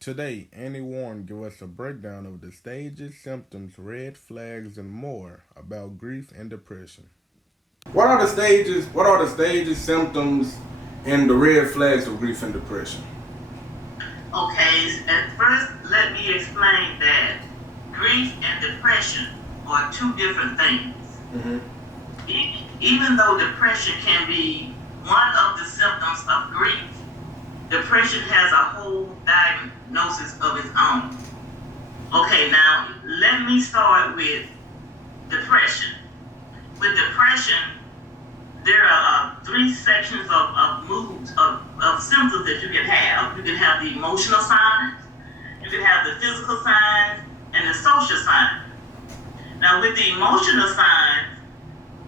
Today, Annie Warren give us a breakdown of the stages, symptoms, red flags, and more about grief and depression. What are the stages? What are the stages, symptoms, and the red flags of grief and depression? Okay, at first, let me explain that grief and depression are two different things. Mm-hmm. Even though depression can be one of the symptoms of grief, depression has a whole diagnosis of its own. Okay, now let me start with depression. With depression, there are three sections of moods, of symptoms that you can have. You can have the emotional signs, you can have the physical signs, and the social signs. Now, with the emotional signs,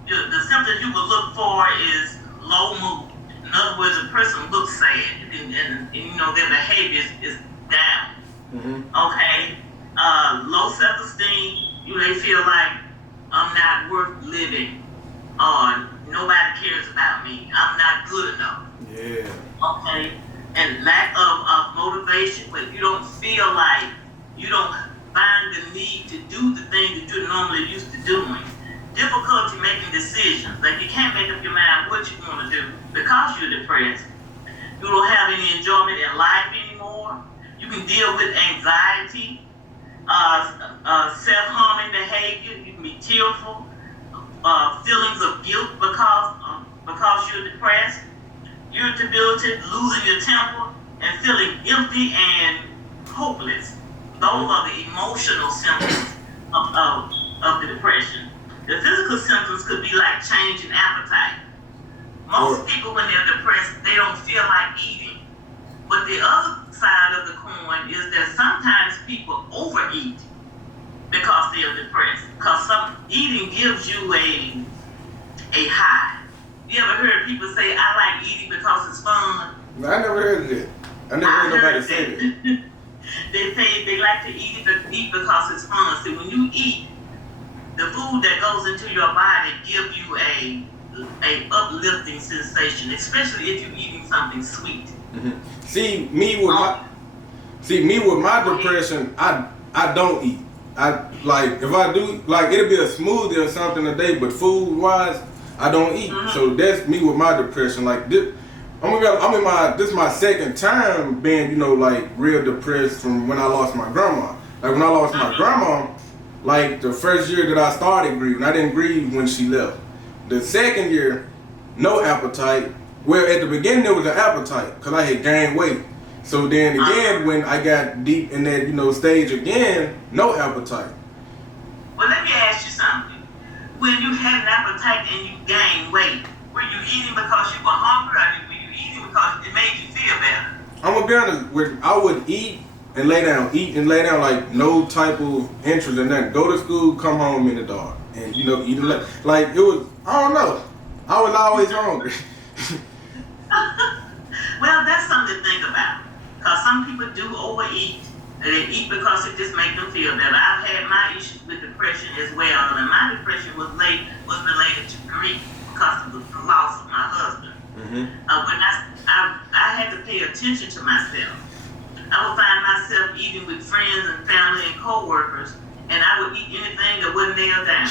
the symptoms you would look for is low mood. In other words, a person looks sad, and you know their behavior is down. Mm-hmm. Okay, low self-esteem. You may feel like I'm not worth living, or nobody cares about me. I'm not good enough. Yeah. Okay, and lack of motivation, but you don't feel like you don't find the need to do the things that you're normally used to doing. Difficulty making decisions, like you can't make up your mind what you want to do because you're depressed. You don't have any enjoyment in life anymore. You can deal with anxiety, self-harming behavior. You can be tearful, feelings of guilt because you're depressed, irritability, losing your temper, and feeling empty and hopeless. Those are the emotional symptoms of the depression. The physical symptoms could be like change in appetite. Most people, when they're depressed, they don't feel like eating. But the other side of the coin is that sometimes people overeat because they are depressed. Because some eating gives you a high. You ever heard people say, "I like eating because it's fun"? I never heard of that. I never heard nobody say that. They say they like to eat because it's fun. See, when you eat, the food that goes into your body gives you a uplifting sensation, especially if you're eating something sweet. Mm-hmm. See me with my depression. I don't eat. I like if I do like it'll be a smoothie or something a day, but food wise, I don't eat. Mm-hmm. So that's me with my depression. Like this, this is my second time being like real depressed from when I lost my grandma. Like when I lost my grandma, like the first year that I started grieving, I didn't grieve when she left. The second year, no appetite. Well, at the beginning there was an appetite because I had gained weight. So then again, when I got deep in that stage again, no appetite. Well, let me ask you something. When you had an appetite and you gained weight, were you eating because you were hungry, or were you eating because it made you feel better? I'm gonna be honest. I would eat and lay down, like no type of interest in that. Go to school, come home in the dark, and eat like it was. I don't know. I was always hungry. Well, that's something to think about. Because some people do overeat. And they eat because it just makes them feel better. I've had my issues with depression as well. And my depression was related to grief because of the loss of my husband. Mm-hmm. When I had to pay attention to myself. I would find myself eating with friends and family and co-workers, and I would eat anything that wasn't nailed down.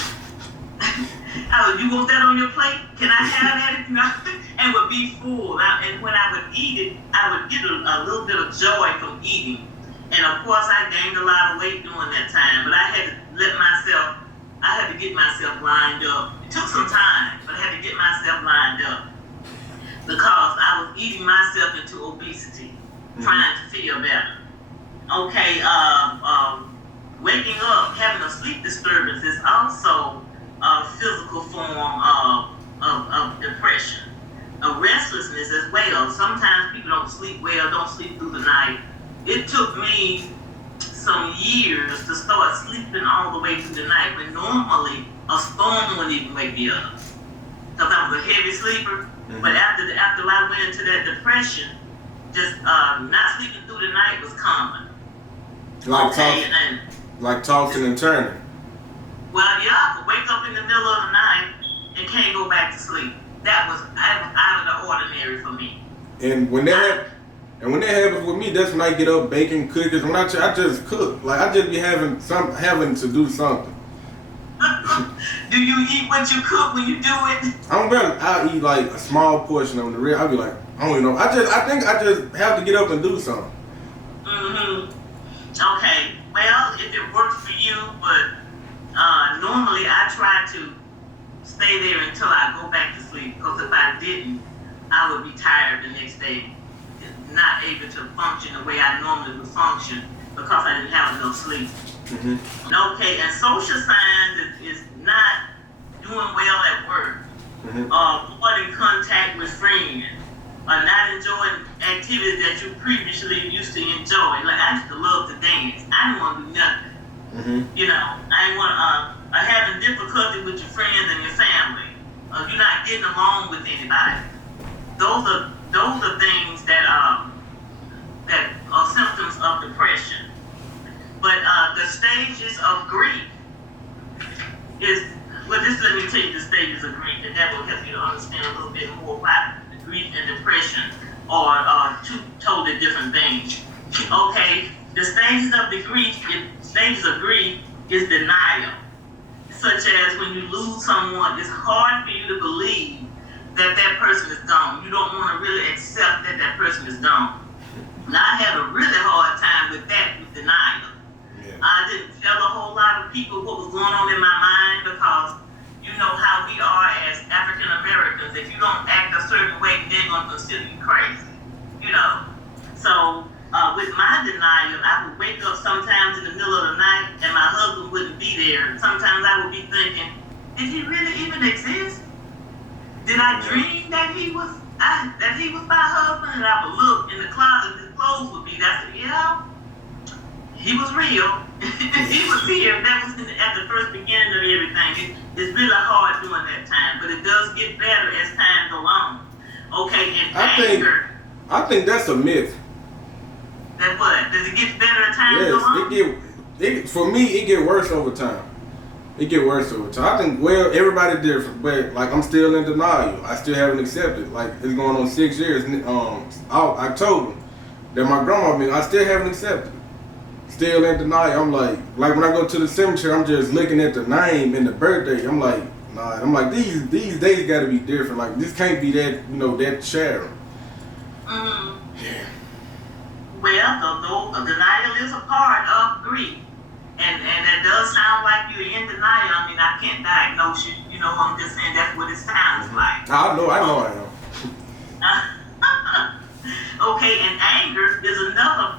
You want that on your plate? Can I have that? And would be full. And when I would eat it, I would get a little bit of joy from eating. And of course, I gained a lot of weight during that time. But I had to get myself lined up. It took some time, but I had to get myself lined up because I was eating myself into obesity, trying to feel better. Okay, waking up, having a sleep disturbance is also a physical form of depression. Restlessness as well. Sometimes people don't sleep well, don't sleep through the night. It took me some years to start sleeping all the way through the night when normally a storm wouldn't even wake me up. Because I was a heavy sleeper. Mm-hmm. But after I went into that depression, just not sleeping through the night was common. Like tossing and turning. Well, yeah, I could wake up in the middle of the night and can't go back to sleep. That was out of the ordinary for me. And when that And when that happens with me, that's when I get up baking cookies. When I just cook, like I just be having to do something. Do you eat what you cook when you do it? I'll eat like a small portion of the real. I'll be like, I don't even know. I think I just have to get up and do something. Okay. Well, if it works for you, but normally I try to stay there until I go back to sleep. Because if I didn't, I would be tired the next day, not able to function the way I normally would function because I didn't have enough sleep. Okay, and social signs is not doing well at work, avoiding contact with friends, or not enjoying activities that you previously used to enjoy. Like I used to love to dance. I didn't want to do nothing. You know, I didn't want having difficulty with your friends and your family. You're not getting along with anybody. Those are things that are symptoms of depression. But the stages of grief is, well, just let me tell you the stages of grief, and that will help you to understand a little bit more why grief and depression are two totally different things. Okay, the stages of grief is denial, such as when you lose someone, it's hard for you to believe that person is gone. You don't want to really accept that person is gone. Now, I had a really hard time with denial. I didn't tell a whole lot of people what was going on in my mind because you know how we are as African Americans. If you don't act a certain way, they're going to consider you crazy, you know. So with my denial, I would wake up sometimes in the middle of the night and my husband wouldn't be there. Sometimes I would be thinking, did he really even exist? Did I dream that he was my husband? And I would look in the closet, his clothes would be there. I said, yeah, he was real. He was here. That was at the first beginning of everything. It's really hard during that time, but it does get better as time goes on. Okay, and anger. I think that's a myth. That what? Does it get better as time goes on? For me, it get worse over time. I think, well, everybody different, but like I'm still in denial. I still haven't accepted. Like it's going on 6 years. October that my grandma, I still haven't accepted. Still in denial. I'm like when I go to the cemetery, I'm just looking at the name and the birthday. I'm like, nah. I'm like these days got to be different. Like this can't be that that sharing. Yeah. Well, the denial is a part of grief. And it does sound like you're in denial. I mean, I can't diagnose you. You know, I'm just saying that's what it sounds like. I know I am. Okay, and anger is another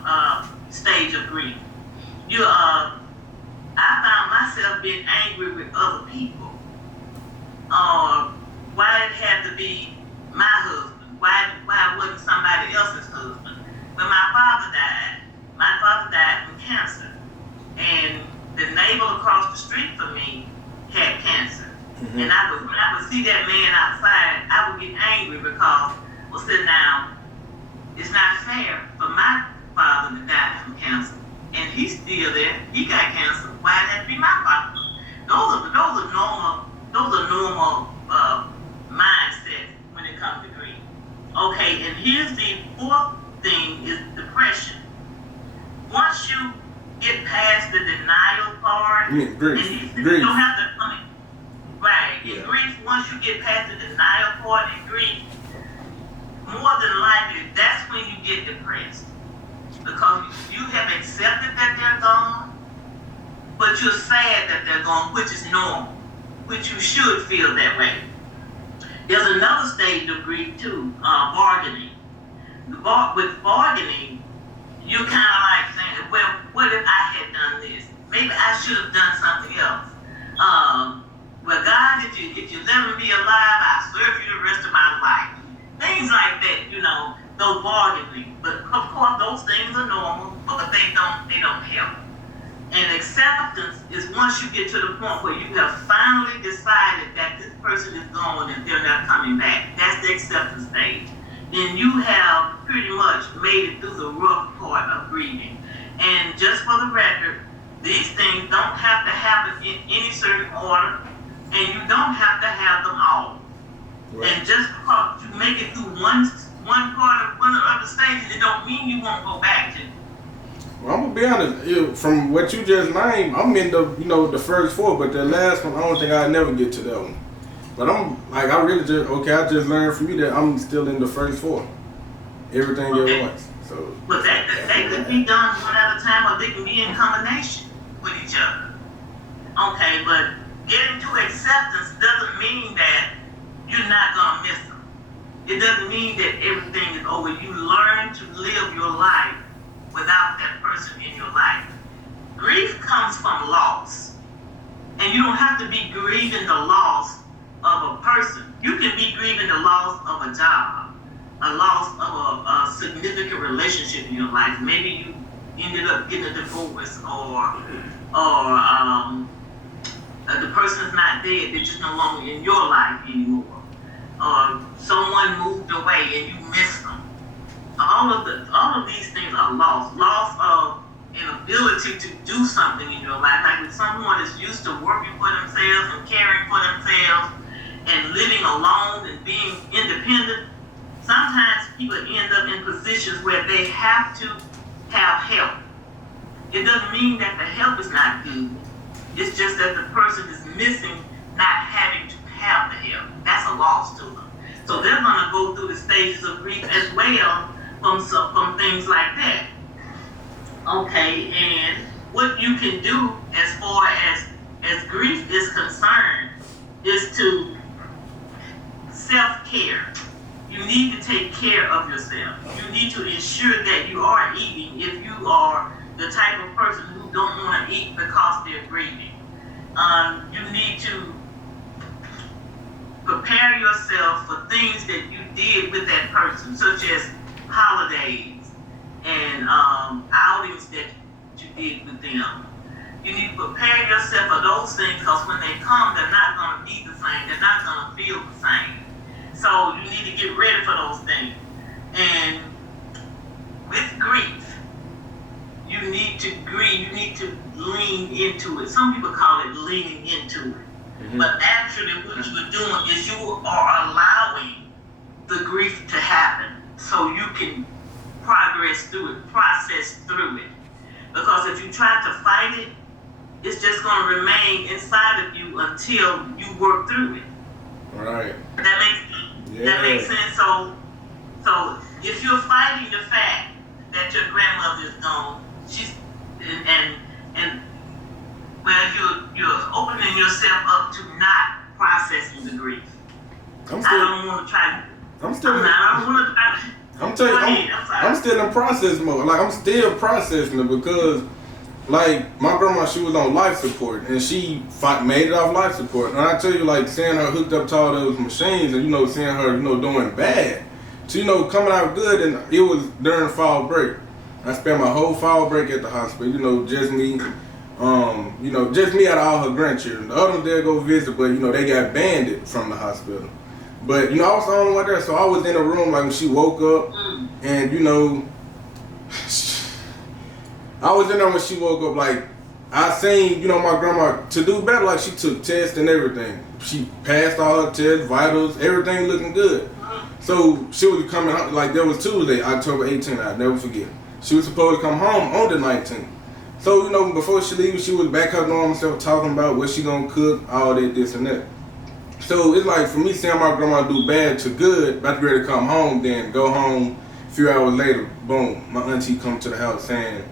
stage of grief. I found myself being angry with other people. Why it had to be my husband? Why it wasn't somebody else's husband? When my father died from cancer. And the neighbor across the street from me had cancer. And when I would see that man outside, I would get angry because, well, sit down, it's not fair for my father to die from cancer. And he's still there. He got cancer. Why did that be my father? Those are normal mindsets when it comes to grief. Okay, and here's the fourth thing is depression. Once you get past the denial part, grief. You don't have to come right. In grief, once you get past the denial part in grief, more than likely that's when you get depressed. Because you have accepted that they're gone, but you're sad that they're gone, which is normal, which you should feel that way. There's another stage of grief too, bargaining. With bargaining, you kind of like saying, well, what if I had done this? Maybe I should have done something else. Well, God, if you let me be alive, I'll serve you the rest of my life. Things like that, those bargaining. But of course, those things are normal, but they don't help. And acceptance is once you get to the point where you have finally decided that this person is gone and they're not coming back. That's the acceptance stage. Then you have pretty much made it through the rough part of grieving. And just for the record, these things don't have to happen in any certain order, and you don't have to have them all. Right. And just because you make it through one one part of one of the stages, it don't mean you won't go back to. Well, I'm gonna be honest. From what you just named, I'm in the first 4, but the last one, I don't think I'll never get to that one. But I really I just learned from you that I'm still in the first 4. Everything at once. So. But they could be done one at a time, or they can be in combination with each other. Okay, but getting to acceptance doesn't mean that you're not gonna miss them. It doesn't mean that everything is over. You learn to live your life without that person in your life. Grief comes from loss. And you don't have to be grieving the loss of a person. You can be grieving the loss of a job, a loss of a significant relationship in your life. Maybe you ended up getting a divorce, or the person is not dead, they're just no longer in your life anymore. Or someone moved away and you missed them. All of these things are loss. Loss of an ability to do something in your life. Like if someone is used to working for themselves and caring for themselves and living alone and being independent, sometimes people end up in positions where they have to have help. It doesn't mean that the help is not good. It's just that the person is missing not having to have the help. That's a loss to them. So they're going to go through the stages of grief as well from things like that. Okay, and what you can do as far as grief is concerned is to self-care. You need to take care of yourself. You need to ensure that you are eating if you are the type of person who don't want to eat because they're grieving. You need to prepare yourself for things that you did with that person, such as holidays and outings that you did with them. You need to prepare yourself for those things because when they come, they're not going to be the same. They're not going to feel the same. So you need to get ready for those things. And with grief, you need to grieve. You need to lean into it. Some people call it leaning into it. Mm-hmm. But actually what you're doing is you are allowing the grief to happen so you can progress through it, process through it. Because if you try to fight it, it's just going to remain inside of you until you work through it. Right. That makes sense. So if you're fighting the fact that your grandmother is gone, and you're opening yourself up to not processing the grief. I'm still in process mode. Like I'm still processing it because, like my grandma, she was on life support and she made it off life support. And I tell you, like seeing her hooked up to all those machines and seeing her doing bad, so coming out good. And it was during fall break. I spent my whole fall break at the hospital. Just me. Just me out of all her grandchildren. The others they'll go visit, but they got banned from the hospital. But I was the only one there, so I was in the room like when she woke up, and I was in there when she woke up. Like I seen, my grandma to do better. Like she took tests and everything. She passed all her tests, vitals, everything looking good. So she was coming out like that was Tuesday, October 18th. I'll never forget. She was supposed to come home on the 19th. So, before she leaves, she was back her normal self talking about what she gonna cook, all that, this and that. So it's like for me seeing my grandma do bad to good, about to be ready to come home, then go home, a few hours later, boom, my auntie come to the house saying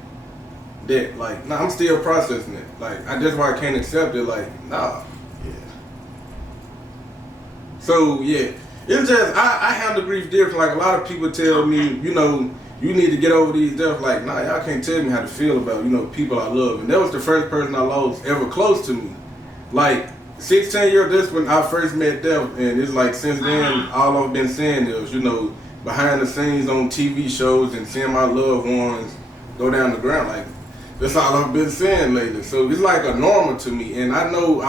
that, like, nah, I'm still processing it. Like, that's why I can't accept it, like, nah, yeah. So, yeah, it's just, I handle grief different. Like, a lot of people tell me, you need to get over these deaths. Like, nah, y'all can't tell me how to feel about, people I love. And that was the first person I lost ever close to me. Like, 16 years, this when I first met death. And it's like, since then, all I've been saying is, behind the scenes on TV shows and seeing my loved ones go down the ground. Like, that's all I've been saying lately. So it's like a normal to me. And I know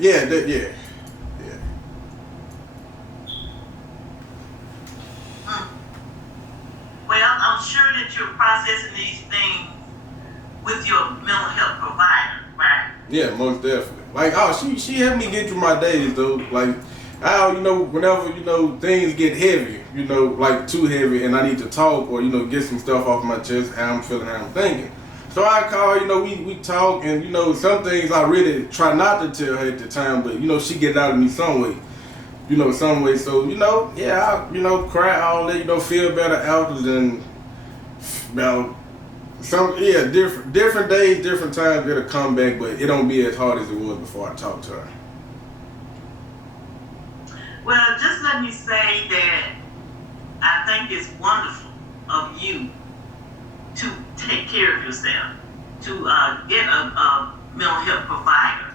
yeah. Well, I'm sure that you're processing these things with your mental health provider, right? Yeah, most definitely. Like, she helped me get through my days, though. Like, How, whenever, things get heavy, like too heavy and I need to talk or, get some stuff off my chest, how I'm feeling, how I'm thinking. So I call, we talk and, some things I really try not to tell her at the time, but, she get it out of me some way. Some way. So, yeah, I, cry all that, feel better afterwards and, different days, different times it'll come back, but it don't be as hard as it was before I talked to her. Well, just let me say that I think it's wonderful of you to take care of yourself, to get a mental health provider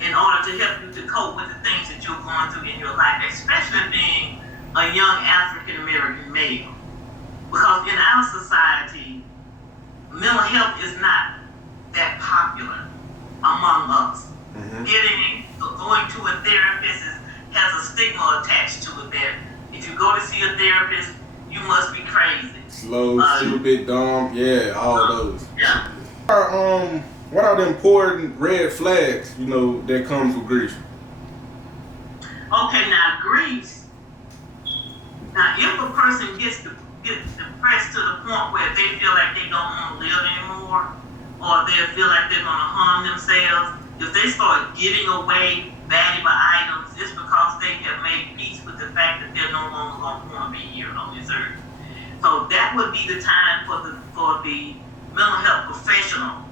in order to help you to cope with the things that you're going through in your life, especially being a young African American male. Because in our society, mental health is not that popular among us. Going to a therapist has a stigma attached to it that if you go to see a therapist, you must be crazy. Slow, stupid, dumb, yeah, all those. Yeah. What are the important red flags, that comes with grief? Okay, now grief. Now, if a person gets depressed to the point where they feel like they don't want to live anymore, or they feel like they're going to harm themselves, if they start giving away valuable items, it's because they have made peace with the fact that they're no longer going to want to be here on this earth. So that would be the time for the mental health professional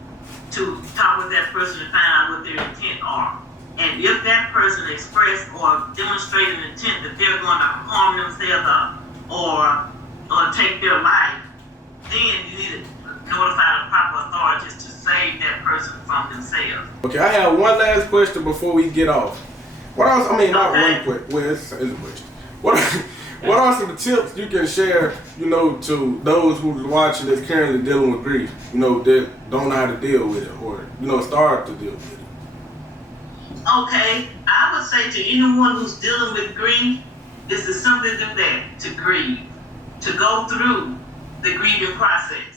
to talk with that person and find out what their intent are. And if that person expressed or demonstrated an intent that they're going to harm themselves or take their life, then you need to notify the proper authorities to save that person from themselves. Okay, I have one last question before we get off. What else? I mean, not one question. Well, it's a question. What are some tips you can share, to those who's watching that's currently dealing with grief, that don't know how to deal with it or, start to deal with it? Okay, I would say to anyone who's dealing with grief, is to simply do that, to grieve, to go through the grieving process.